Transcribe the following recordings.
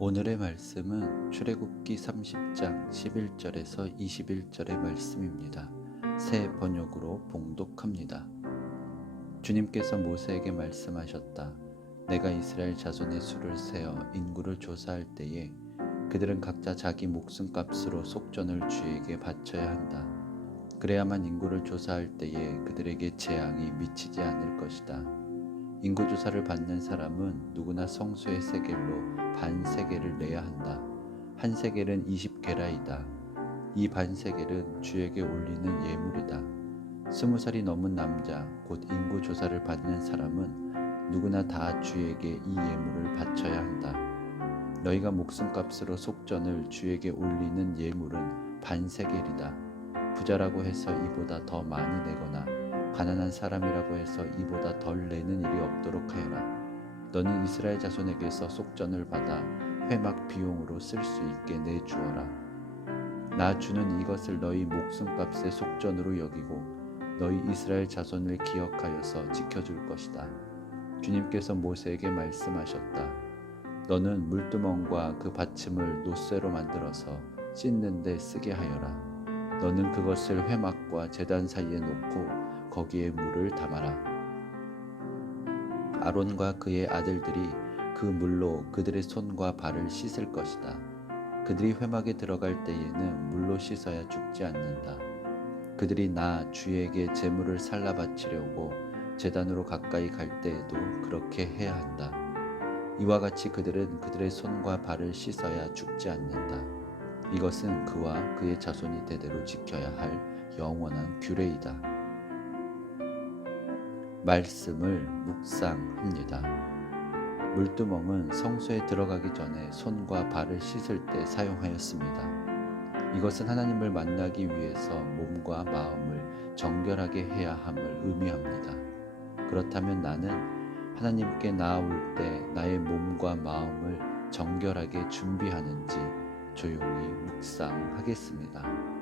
오늘의 말씀은 출애굽기 30장 11절에서 21절의 말씀입니다. 새 번역으로 봉독합니다. 주님께서 모세에게 말씀하셨다. 내가 이스라엘 자손의 수를 세어 인구를 조사할 때에 그들은 각자 자기 목숨값으로 속전을 주에게 바쳐야 한다. 그래야만 인구를 조사할 때에 그들에게 재앙이 미치지 것이다. 인구 조사를 받는 사람은 누구나 성수의 세겔로 반 세겔을 내야 한다. 한 세겔은 20게라이다. 이 반 세겔은 주에게 올리는 예물이다. 스무 살이 넘은 남자, 곧 인구 조사를 받는 사람은 누구나 다 주에게 이 예물을 바쳐야 한다. 너희가 목숨값으로 속전을 주에게 올리는 예물은 반 세겔이다. 부자라고 해서 이보다 더 많이 내거나 가난한 사람이라고 해서 이보다 덜 내는 일이 없도록 하여라. 너는 이스라엘 자손에게서 속전을 받아 회막 비용으로 쓸 수 있게 내주어라. 나 주는 이것을 너희 목숨값의 속전으로 여기고 너희 이스라엘 자손을 기억하여서 지켜줄 것이다. 주님께서 모세에게 말씀하셨다. 너는 물두멍과 그 받침을 노쇠로 만들어서 씻는 데 쓰게 하여라. 너는 그것을 회막과 제단 사이에 놓고 거기에 물을 담아라. 아론과 그의 아들들이 그 물로 그들의 손과 발을 씻을 것이다. 그들이 회막에 들어갈 때에는 물로 씻어야 죽지 않는다. 그들이 나 주에게 제물을 살라 바치려고 제단으로 가까이 갈 때에도 그렇게 해야 한다. 이와 같이 그들은 그들의 손과 발을 씻어야 죽지 않는다. 이것은 그와 그의 자손이 대대로 지켜야 할 영원한 규례이다. 말씀을 묵상합니다. 물두멍은 성소에 들어가기 전에 손과 발을 씻을 때 사용하였습니다. 이것은 하나님을 만나기 위해서 몸과 마음을 정결하게 해야 함을 의미합니다. 그렇다면 나는 하나님께 나아올 때 나의 몸과 마음을 정결하게 준비하는지 조용히 묵상하겠습니다.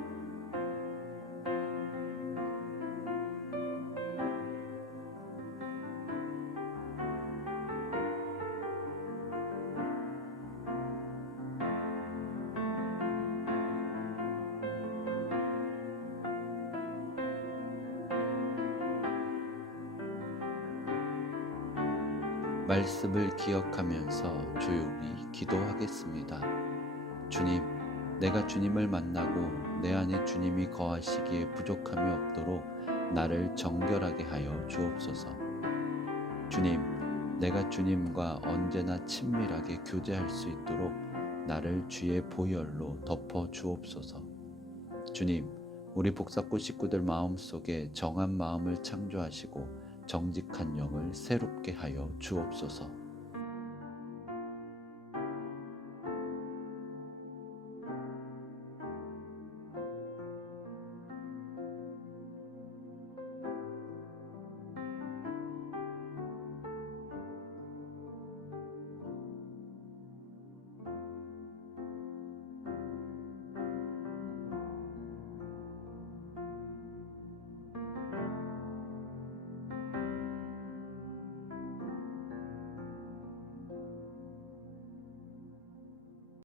말씀을 기억하면서 조용히 기도하겠습니다. 주님, 내가 주님을 만나고 내 안에 주님이 거하시기에 부족함이 없도록 나를 정결하게 하여 주옵소서. 주님, 내가 주님과 언제나 친밀하게 교제할 수 있도록 나를 주의 보혈로 덮어 주옵소서. 주님, 우리 복사꽃 식구들 마음속에 정한 마음을 창조하시고 정직한 영을 새롭게 하여 주옵소서.